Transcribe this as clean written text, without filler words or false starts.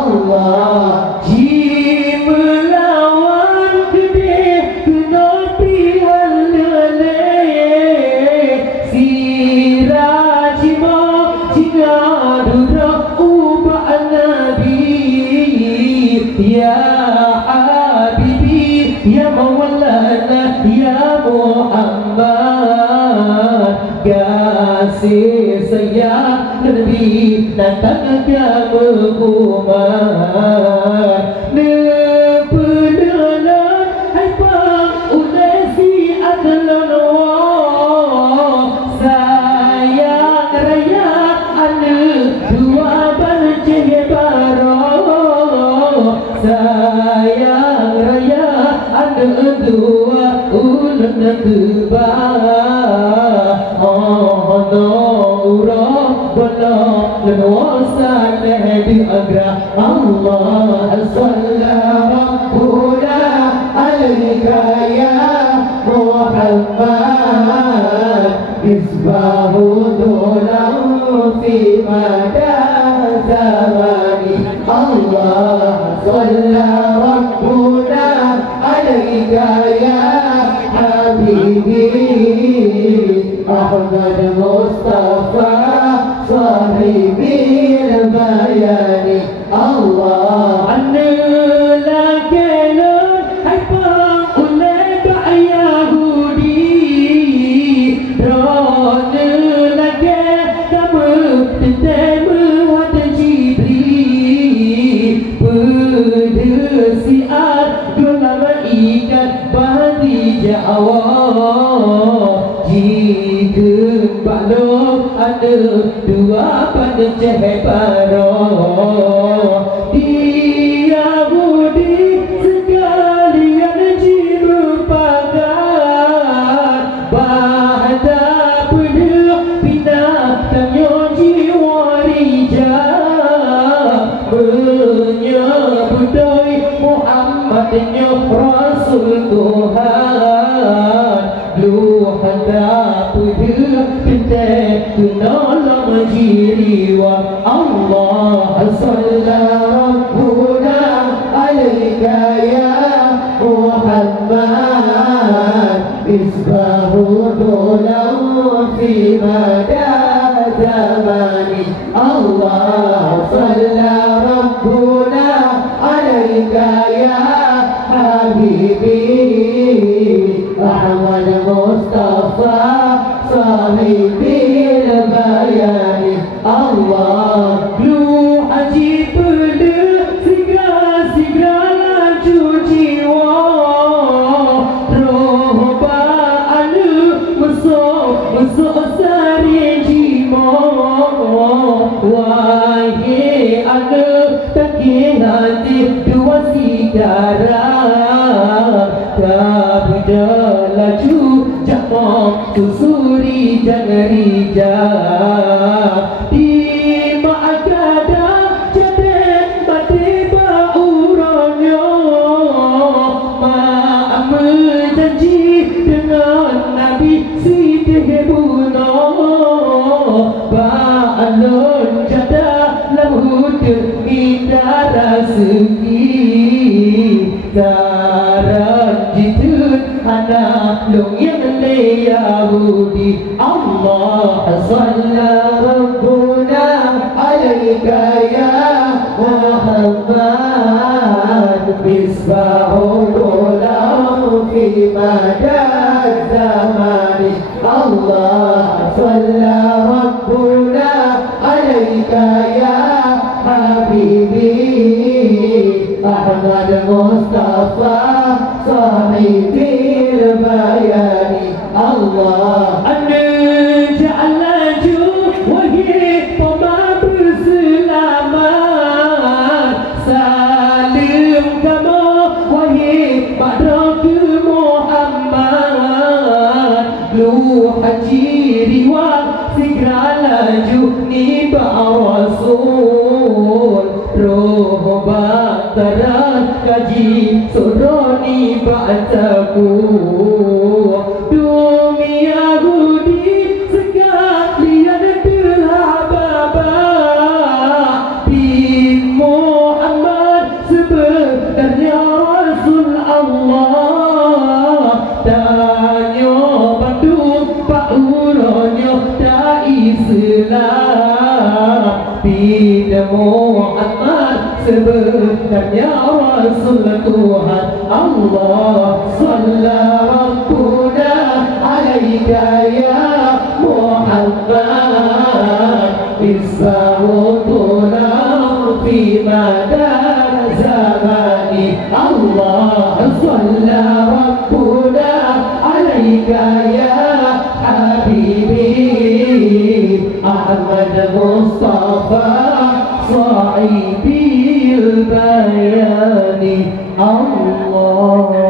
Allah ji melawan gede kena pilihan lele siraj mo jika duduk ubah Nabi ya Habibi ya Maulana ya Muhammad kasih sayang Nabi datang kamu umat nepenalan hai pang unasi adlano sayang raya ane dua banceh baro sayang raya ane dua ulen kebah oh no urah bala lenuasa di agra Allah sallallahu rabbuna alaika ya Muhammad isbahu dulau fi mada zamani Allah sallallahu rabbuna alaika ya Habibi Ahmad Mustafa sahibi al-bayani Allah anna kana haifa ulai Yahudi rona lake kamu tetemu ada Jibril berdesiat dua ikat badi Jawa jika balok ada dua pada cehbaro dia budi sekalian jirupakan bahada pedih binatangnya jiwa rijal menyebudai Muhammadnya Rasul Tuhan luhan pedih kita nolong jiwa Allah sallallahu rabbuna alaika ya Muhammad isbahu dulau fi mada zamani Allah sallallahu rabbuna alaika ya Habibi Ahmad Mustafa sahibi al-bayani Allah lu haji pedih sigra laju jiwa roh ba'anu mesuk sari jimo wahai anu takih hati dua sigara tapi laju jamok susuri jangarija di ma'akada jaden bati ba'uranyo ma'am janji dengan Nabi Sidih Buno ba'alun jada lamhud midara segi daran jitun anak long yang le Yahudi Allah sallallahu rabbuna alaika ya Muhammad misbahu dulau fi mada zamani Allah sallallahu rabbuna alaika ya Habibi Ahmad Mustafa sahibil bayani Allah anda ja'alaju wahai pemah berselamat salim kamu wahai badrak Muhammad lu haji riwayat segera laju ni Rasul roh bataran kaji sodoni bataku dunia budi sekalian terhababa di Muhammad Nabi Muhammad sebenarnya Rasul Tuhan. Allah Salla Rabbuna alaika ya Muhammad Isbahutuna fi madar zamani. Allah Salla Rabbuna alaika ya Habibi Ahmad Mustafa Sahibil Bayani. Allah